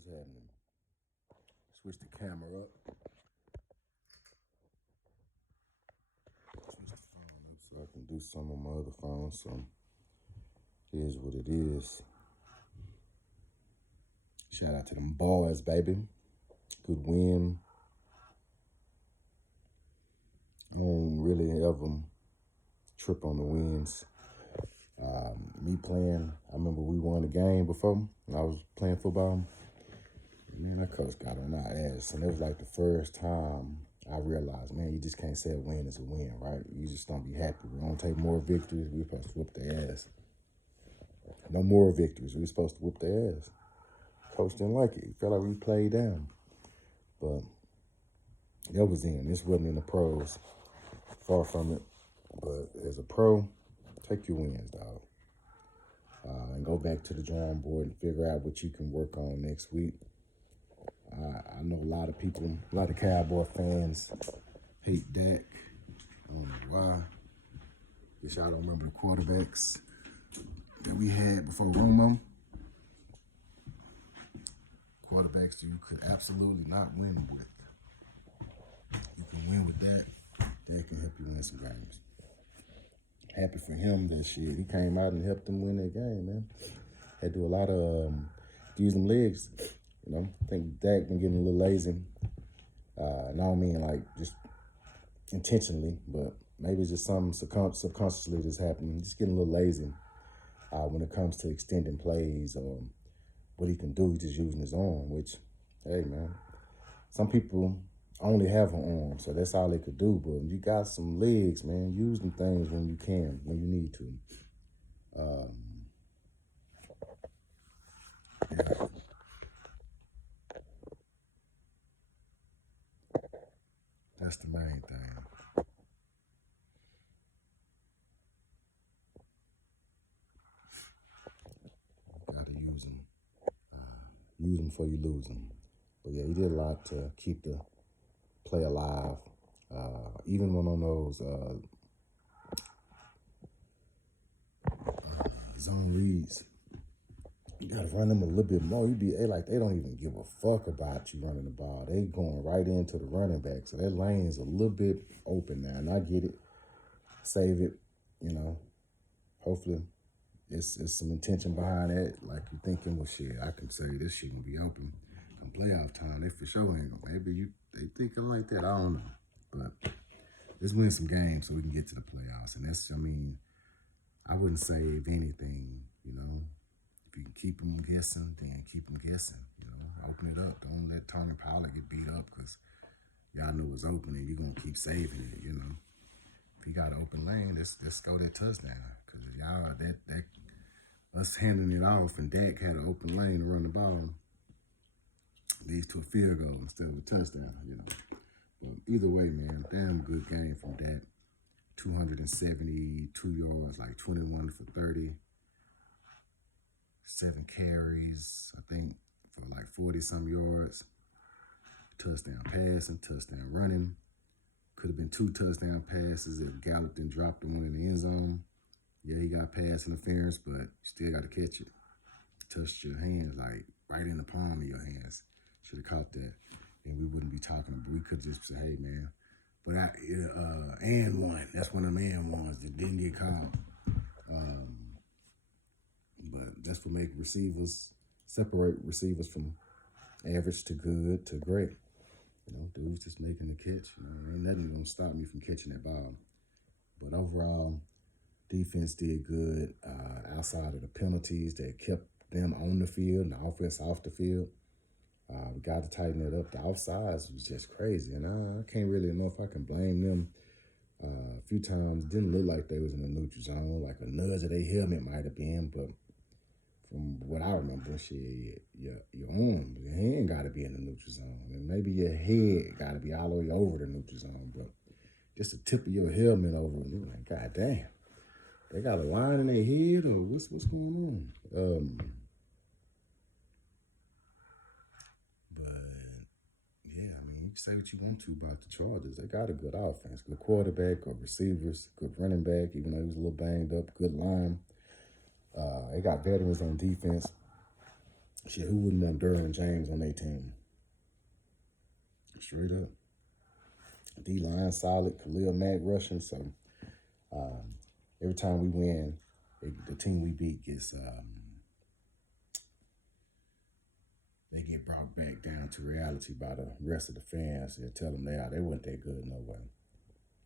what's happening? Switch the camera up. Switch the phone up so I can do some on my other phone. So it is what it is. Shout out to them boys, baby. Good win. I don't really ever trip on the wins. Me playing, I remember we won a game before when I was playing football. Man, that coach got on our ass. And it was like the first time I realized, man, you just can't say a win is a win, right? You just don't be happy. We don't take more victories. We're supposed to whoop their ass. No more victories. We're supposed to whoop their ass. Coach didn't like it. He felt like we played down. But that was in. This wasn't in the pros. Far from it. But as a pro, take your wins, dog. And go back to the drawing board and figure out what you can work on next week. I know a lot of people, a lot of Cowboy fans hate Dak. I don't know why. Guess y'all don't remember the quarterbacks that we had before Romo. Quarterbacks you could absolutely not win with. You can win with that. They can help you win some games. Happy for him that shit. He came out and helped them win that game, man. Had to do a lot of use them legs. You know, I think Dak been getting a little lazy. And I don't mean like just intentionally, but maybe it's just something subconsciously that's happening. Just getting a little lazy when it comes to extending plays or what he can do. He's just using his arm, which, hey, man, some people only have an arm, so that's all they could do. But you got some legs, man. Use them things when you can, when you need to. Yeah. That's the main thing. Gotta use them. Use them before you lose them. But yeah, he did a lot to keep the play alive. Even when on those zone reads, you gotta run them a little bit more. They don't even give a fuck about you running the ball. They going right into the running back. So that lane is a little bit open now. And I get it. Save it, you know. Hopefully it's some intention behind that. Like you're thinking, well shit, I can say this shit gonna be open. Come playoff time, they for sure ain't gonna. Maybe they thinking like that. I don't know. But let's win some games so we can get to the playoffs. And that's, I wouldn't save anything, you know. If you can keep them guessing, then keep them guessing, you know. Open it up. Don't let Tony Pollard get beat up because y'all knew it was open and you're going to keep saving it, you know. If you got an open lane, let's go that touchdown. Because y'all, us handing it off and Dak had an open lane to run the ball leads to a field goal instead of a touchdown, you know. But either way, man, damn good game from Dak. 272 yards, like 21 for 30. 7 carries, I think, for like 40-some yards. Touchdown passing, touchdown running. Could have been 2 touchdown passes if Gallup didn't drop the one in the end zone. Yeah, he got pass interference, but still got to catch it. Touched your hands, like right in the palm of your hands. Should have caught that, and we wouldn't be talking. But we could just say, hey, man. But and one. That's one of them and ones that didn't get called. But that's what make separate receivers from average to good to great. You know, dudes just making the catch. You know, ain't nothing gonna stop me from catching that ball. But overall, defense did good. Outside of the penalties that kept them on the field and the offense off the field. We got to tighten it up. The offsides was just crazy, and I can't really know if I can blame them. A few times it didn't look like they was in the neutral zone, like a nudge of their helmet might have been, but from what I remember, shit, your arm, your hand got to be in the neutral zone, and maybe your head got to be all the way over the neutral zone, but just the tip of your helmet over, and you're like, God damn, they got a line in their head, or what's going on? You can say what you want to about the Chargers. They got a good offense, good quarterback, good receivers, good running back, even though he was a little banged up, good line. They got veterans on defense. Shit, who wouldn't want Derwin James on their team? Straight up. D-line solid, Khalil Mack rushing. So every time we win, the team we beat gets they get brought back down to reality by the rest of the fans. They tell them they weren't that good no way.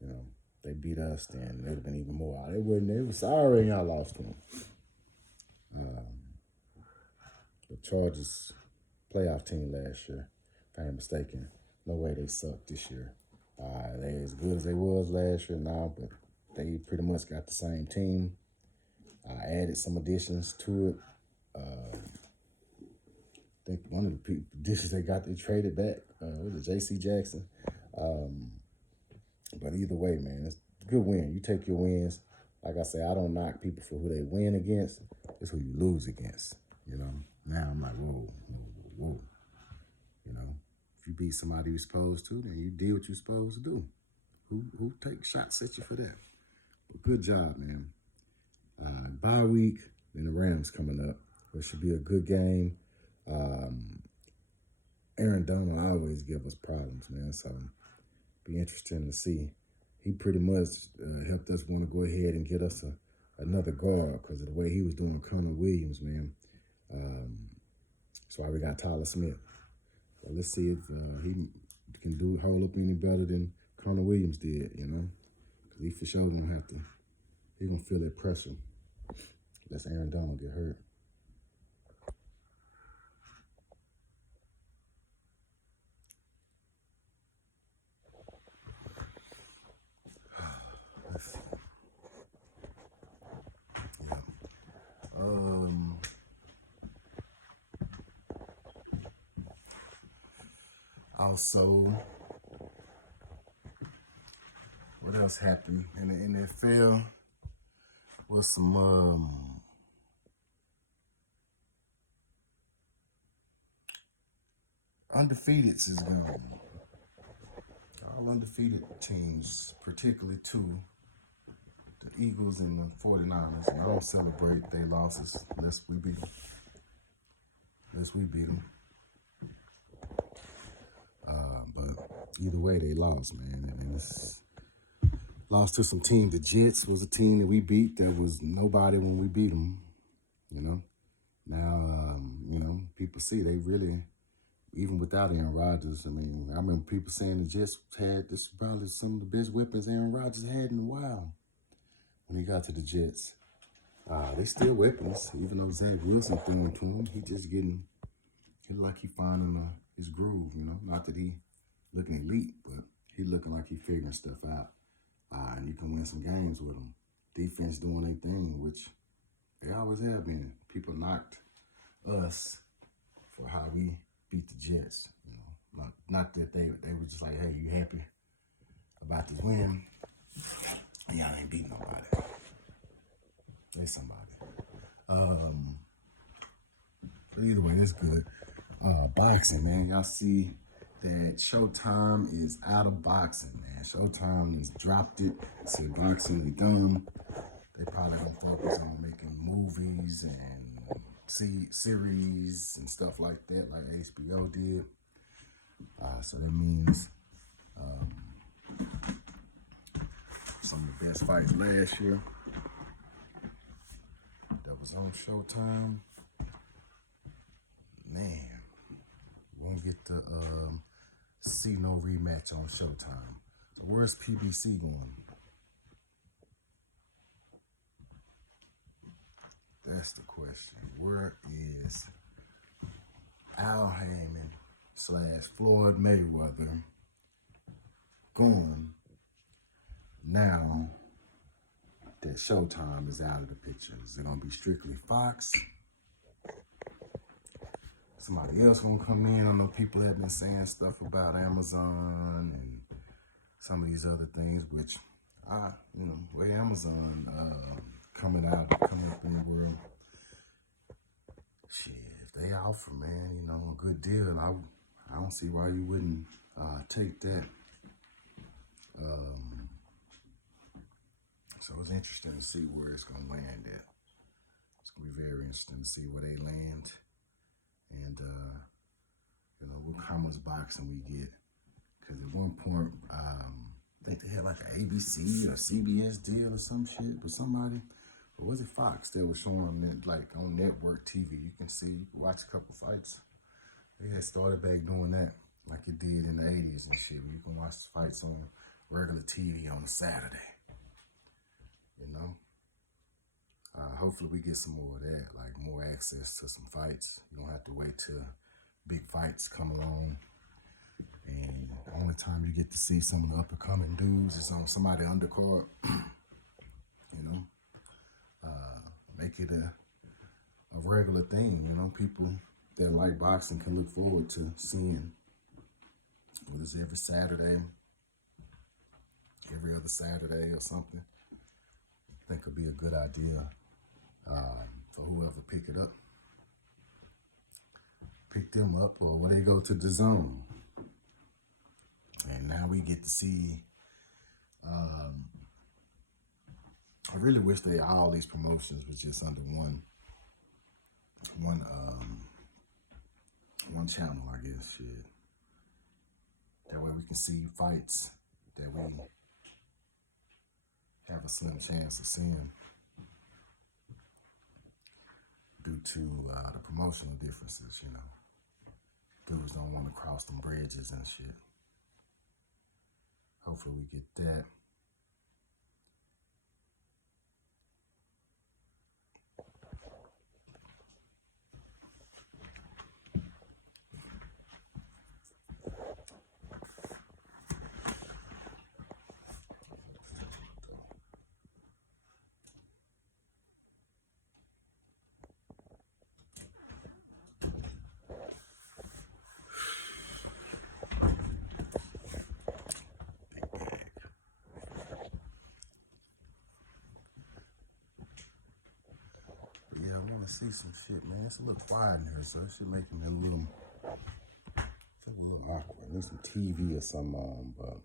You know, they beat us, then they'd have been even more. They were sorry y'all lost to them. The Chargers playoff team last year, if I ain't mistaken. No way they sucked this year. They as good as they was last year now, but they pretty much got the same team. I added some additions to it. I think one of the additions they traded back. Was it J.C. Jackson? But either way, man, it's a good win. You take your wins. Like I say, I don't knock people for who they win against. It's who you lose against. You know. Now I'm like, whoa. You know, if you beat somebody you're supposed to, then you did what you're supposed to do. Who takes shots at you for that? But good job, man. Bye week, then the Rams coming up. It should be a good game. Aaron Donald always give us problems, man. So be interesting to see. He pretty much helped us want to go ahead and get us another guard because of the way he was doing Connor Williams, man. That's why we got Tyler Smith. So let's see if he can hold up any better than Connor Williams did, you know. Because he for sure gonna have to. He's gonna feel that pressure. Unless Aaron Donald get hurt. Also, what else happened in the NFL? Was some undefeateds is gone. All undefeated teams, particularly two, the Eagles and the 49ers. And I don't celebrate their losses unless we beat them. But either way, they lost, man. And it's lost to some team. The Jets was a team that we beat that was nobody when we beat them, you know. Now, you know, people see they really, even without Aaron Rodgers, I mean, I remember people saying the Jets had this probably some of the best weapons Aaron Rodgers had in a while when he got to the Jets. They still weapons, even though Zach Wilson throwing to him. He just he like he finding his groove, you know. Not that he looking elite, but he looking like he figuring stuff out. And you can win some games with him. Defense doing their thing, which they always have been. People knocked us for how we beat the Jets. You know, not that they were just like, hey, you happy about this win? Y'all ain't beat nobody. They somebody. But either way, it's good. Boxing, man. Y'all see that Showtime is out of boxing, man. Showtime has dropped it. Said boxing is done. They probably gonna focus on making movies and series and stuff like that, like HBO did. So that means some of the best fights last year that was on Showtime. Man, won't get to see no rematch on Showtime. So where's PBC going? That's the question. Where is Al Heyman / Floyd Mayweather going now that Showtime is out of the picture? Is it gonna be strictly Fox? Somebody else gonna come in? I know people have been saying stuff about Amazon and some of these other things, which with Amazon coming up in the world, shit, if they offer, man, you know, a good deal, I don't see why you wouldn't take that. So it's interesting to see where it's gonna land at. It's gonna be very interesting to see where they land. much boxing we get. Because at one point, I think they had like an ABC or CBS deal or some shit with somebody. Or was it Fox that was showing them like on network TV? You can see, you can watch a couple fights. They had started back doing that like it did in the 80s and shit. Where you can watch the fights on regular TV on a Saturday. You know? Hopefully we get some more of that, like more access to some fights. You don't have to wait till big fights come along. And the only time you get to see some of the up-and-coming dudes is on somebody undercard. You know? Make it a regular thing, you know? People that like boxing can look forward to seeing whether it's every Saturday, every other Saturday or something. I think it'd be a good idea for whoever pick it up. Pick them up, or when they go to the zone. And now we get to see, I really wish all these promotions was just under one channel, I guess, shit. That way we can see fights that we have a slim chance of seeing due to the promotional differences, you know. Dudes don't want to cross them bridges and shit. Hopefully we get that. See some shit, man. It's a little quiet in here, so it should make me a little awkward. There's some TV or something on, but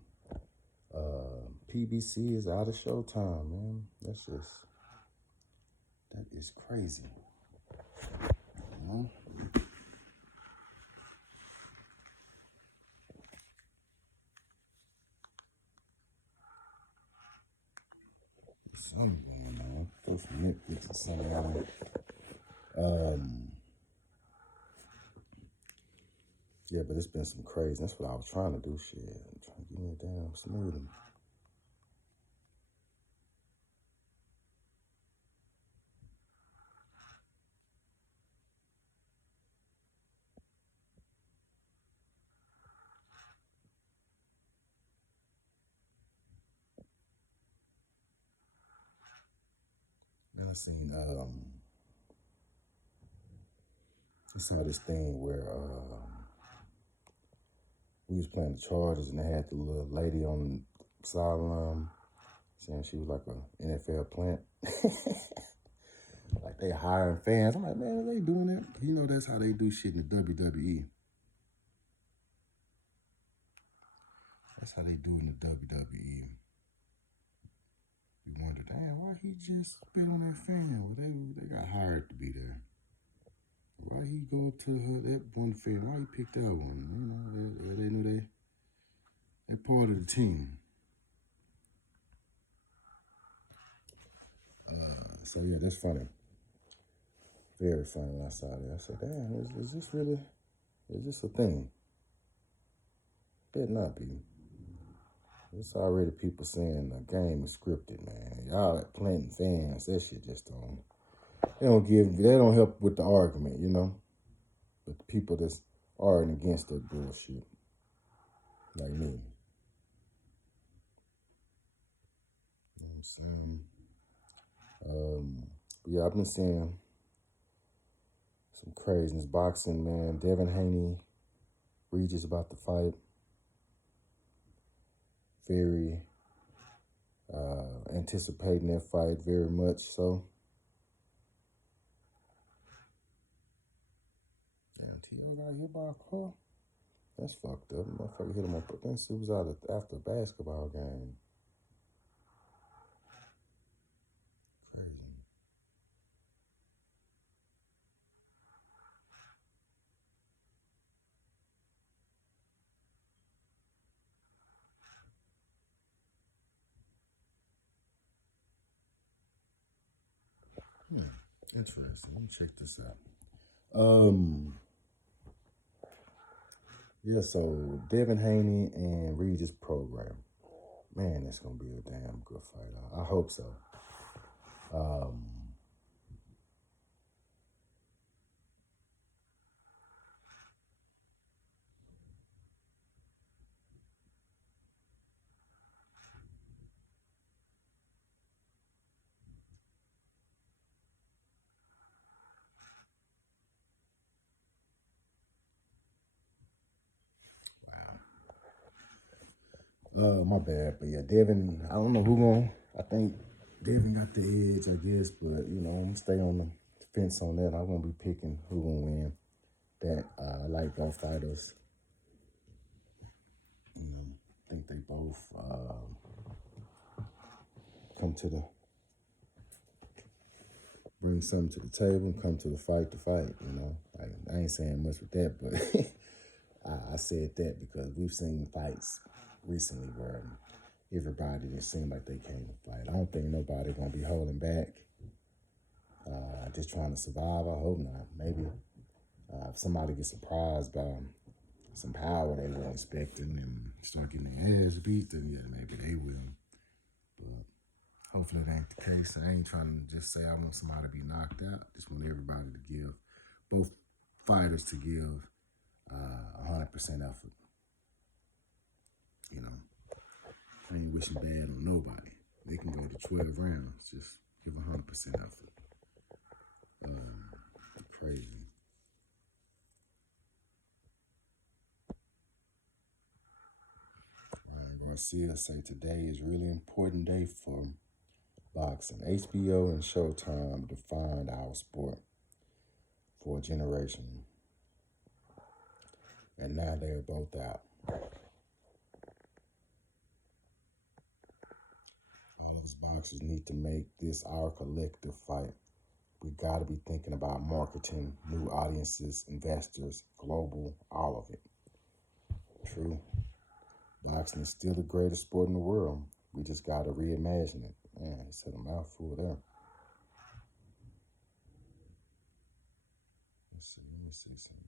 PBC is out of Showtime, man. That is crazy. You know? Something going on. Throw some Netflix or something on. Yeah, but it's been some crazy. That's what I was trying to do. Shit, I'm trying to get me a damn smoothie. Then I seen I saw this thing where we was playing the Chargers and they had the little lady on the sideline saying she was like a NFL plant. Like they hiring fans. I'm like, man, are they doing that? You know, that's how they do shit in the WWE. That's how they do in the WWE. You wonder, damn, why he just spit on that fan? Well, they got hired to be there. Why he go up to that one fan? Why he picked that one? You know, they knew they're part of the team. So yeah, that's funny. Very funny when I saw that. I said, damn, is this a thing? Better not be. It's already people saying the game is scripted, man. Y'all planting fans, that shit just they don't help with the argument, you know? But the people that's arguing against that bullshit, like me. You know what I'm saying? But yeah, I've been seeing some craziness. Boxing, man. Devin Haney, Regis about to fight. Very anticipating that fight very much so. Damn, T.O. got hit by a car? That's fucked up. Motherfucker hit him up. I think it was out after a basketball game. Crazy. Interesting. Let me check this out. Um, yeah, so Devin Haney and Regis program. Man, that's gonna be a damn good fight. I hope so. Um, my bad, but yeah, Devin. I don't know who going. I think Devin got the edge, I guess, but you know, I'm gonna stay on the fence on that. I'm gonna be picking who gonna win. That I like both fighters. You know, I think they both come to the bring something to the table, come to the fight to fight. You know, I ain't saying much with that, but I said that because we've seen fights recently where everybody just seemed like they came to fight. I don't think nobody gonna be holding back, just trying to survive. I hope not. Maybe if somebody gets surprised by some power they weren't expecting and start getting their ass beat, then yeah, maybe they will. But hopefully that ain't the case. I ain't trying to just say I want somebody to be knocked out. Just want everybody to give, both fighters to give 100% effort. You know, I ain't wishing bad on nobody. They can go to 12 rounds. Just give 100% effort. Crazy. Ryan Garcia say today is really important day for boxing. HBO and Showtime defined our sport for a generation, and now they are both out. All of us boxers need to make this our collective fight. We got to be thinking about marketing, new audiences, investors, global, all of it. True. Boxing is still the greatest sport in the world. We just got to reimagine it. Man, he said a mouthful there. Let me see something.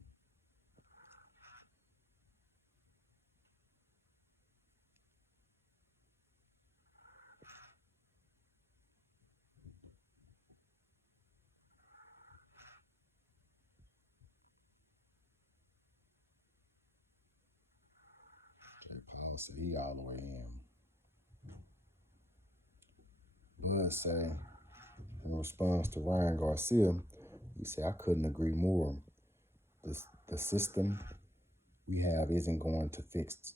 Jay Paul said he all the way in. Bud say, in response to Ryan Garcia, he said, I couldn't agree more. The system we have isn't going to fix.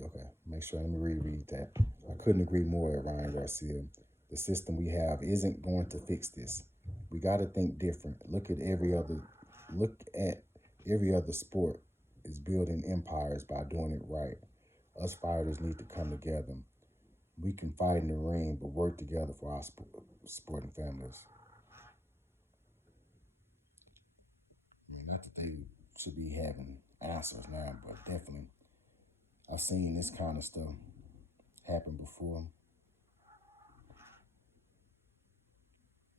Okay, make sure, let me reread that. I couldn't agree more at Ryan Garcia. The system we have isn't going to fix this. We got to think different. Look at every other sport is building empires by doing it right. Us fighters need to come together. We can fight in the ring, but work together for our sporting families. I mean, not that they should be having answers now, but definitely, I've seen this kind of stuff happen before.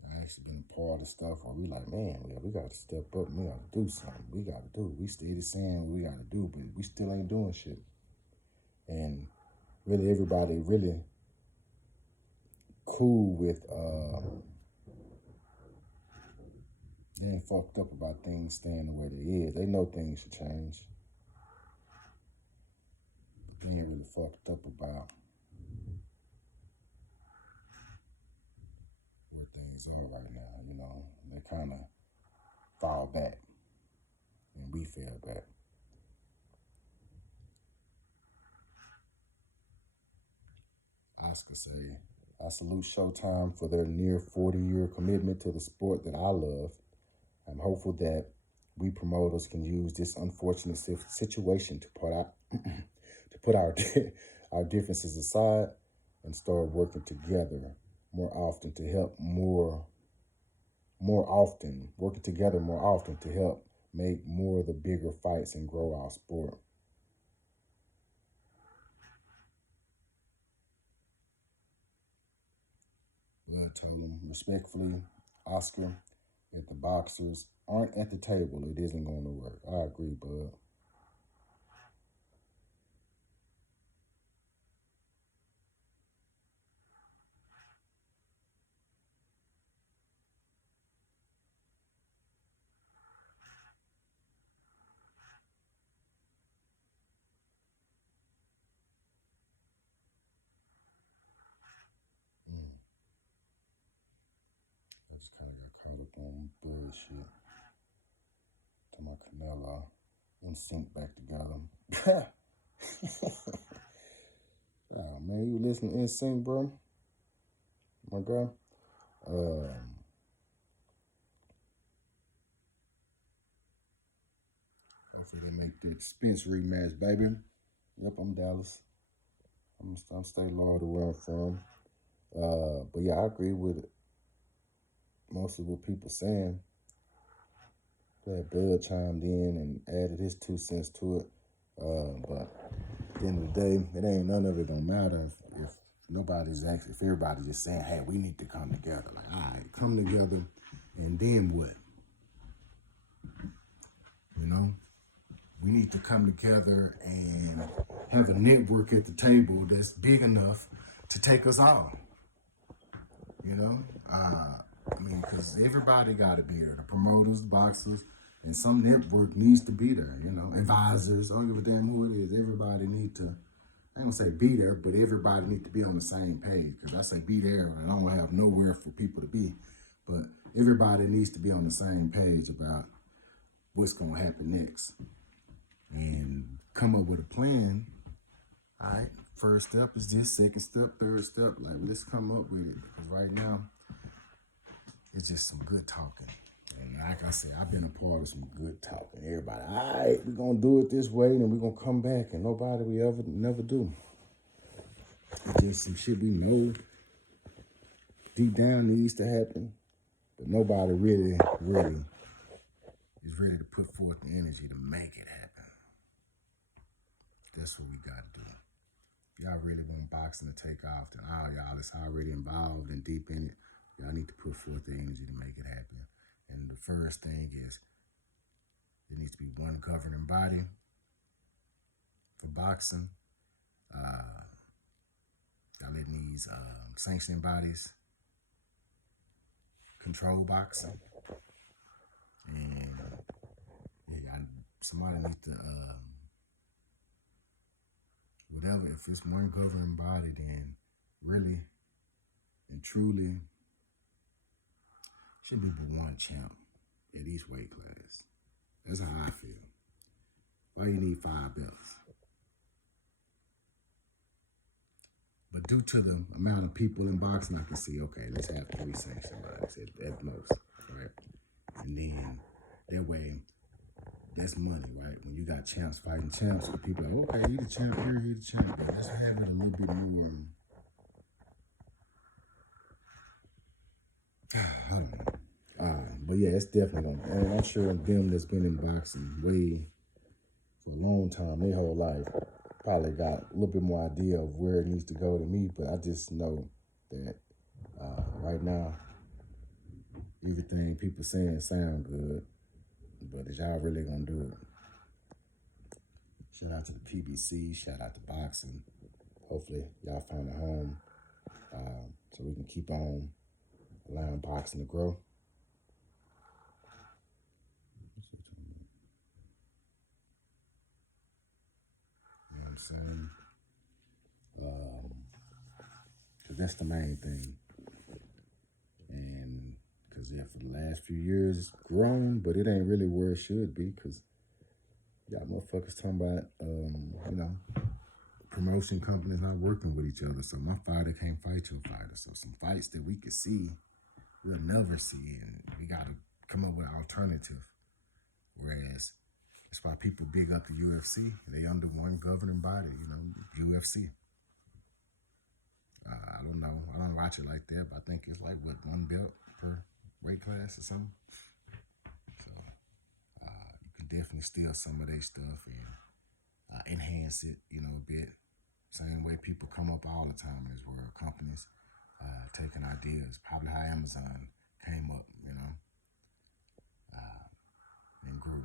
I actually been a part of stuff where we like, man, we got to step up. We got to do something. We got to do. We steady saying what we got to do, but we still ain't doing shit. And really, everybody really cool with they ain't fucked up about things staying the way they is. They know things should change. But they ain't really fucked up about where things are right now, you know. They kind of fall back and we fell back. Oscar say, I salute Showtime for their near 40-year commitment to the sport that I love. I'm hopeful that we promoters can use this unfortunate situation to put our our differences aside and start working together more often to help more often working together more often to help make more of the bigger fights and grow our sport. I told him respectfully, Oscar, If the boxers aren't at the table, it isn't going to work. I agree, bud. Mm. I just kind of got caught up on bullshit. To my Canelo and sync back together. Oh, man, you listening to NSYNC, bro? My girl. Hopefully they make the Spence rematch, baby. Yep, I'm Dallas. I'm stay loyal to where I'm from. But yeah, I agree with most of what people saying. Glad Bud chimed in and added his 2 cents to it. But at the end of the day, it ain't none of it gonna matter if nobody's actually, if everybody's just saying, hey, we need to come together. Like, all right, come together, and then what? You know, we need to come together and have a network at the table that's big enough to take us all. You know, I mean, because everybody got to be there. The promoters, boxers, and some network needs to be there. You know, advisors. I don't give a damn who it is. Everybody need to. I don't say be there, but everybody need to be on the same page. Because I say be there, and I don't have nowhere for people to be. But everybody needs to be on the same page about what's going to happen next and come up with a plan. All right, first step is this, second step, third step. Like, let's come up with it. Because right now, it's just some good talking. And like I said, I've been a part of some good talking. Everybody, all right, we're going to do it this way, and we're going to come back. And nobody we ever, never do. It's just some shit we know deep down needs to happen. But nobody really is ready to put forth the energy to make it happen. That's what we got to do. Y'all really want boxing to take off, then all y'all that's already involved and deep in it, y'all need to put forth the energy to make it happen. And the first thing is there needs to be one governing body for boxing. Y'all let these sanctioning bodies control boxing. And yeah, somebody needs to, whatever, if it's one governing body, then really and truly should be one champ at each weight class. That's how I feel. Why you need 5 belts? But due to the amount of people in boxing, I can see, okay, let's have 3 sanctioned bodies at most, right? And then that way, that's money, right? When you got champs fighting champs, people are like, okay, he the champ here, he the champ there. Let's have it a little bit more. I don't know. But yeah, it's definitely gonna. And I'm sure them that's been in boxing way for a long time, their whole life, probably got a little bit more idea of where it needs to go to me. But I just know that right now, everything people saying sound good, but is y'all really gonna do it? Shout out to the PBC, shout out to boxing. Hopefully, y'all find a home so we can keep on allowing boxing to grow. You know what I'm saying? Because that's the main thing. And because, yeah, for the last few years, it's grown, but it ain't really where it should be because y'all motherfuckers talking about, you know, promotion companies not working with each other. So my fighter can't fight your fighter. So some fights that we could see, we'll never see. And we got to come up with an alternative. Whereas that's why people big up the UFC. They under one governing body, you know, UFC. I don't know. I don't watch it like that, but I think it's like, what, 1 belt per weight class or something? So you can definitely steal some of their stuff and enhance it, you know, a bit. Same way people come up all the time in this world. Companies taking ideas. Probably how Amazon came up, you know. and grew.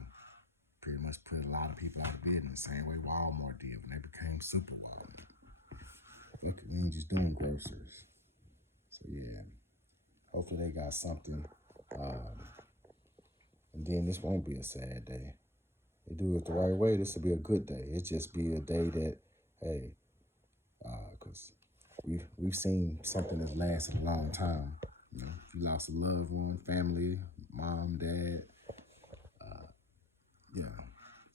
Pretty much put a lot of people out of business, same way Walmart did when they became Super Walmart. Look, we ain't just doing groceries. So yeah, hopefully they got something. And then this won't be a sad day. They do it the right way, this will be a good day. It just be a day that, hey, because we've seen something that's lasted a long time. You know, if you lost a loved one, family, mom, dad, yeah,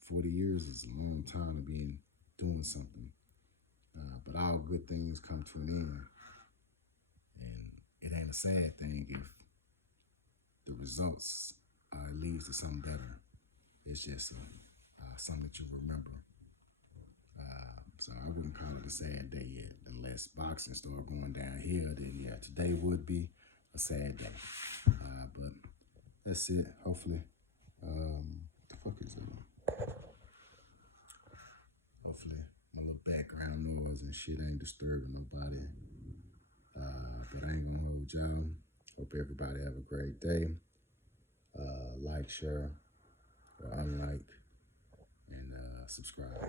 40 years is a long time to be doing something. But all good things come to an end. And it ain't a sad thing if the results leads to something better. It's just something that you remember. So I wouldn't call it a sad day yet, unless boxing start going downhill. Then yeah, today would be a sad day. But that's it. Hopefully, what the fuck is it? Hopefully, my little background noise and shit ain't disturbing nobody. But I ain't gonna hold y'all. Hope everybody have a great day. Like, share, or unlike, and subscribe.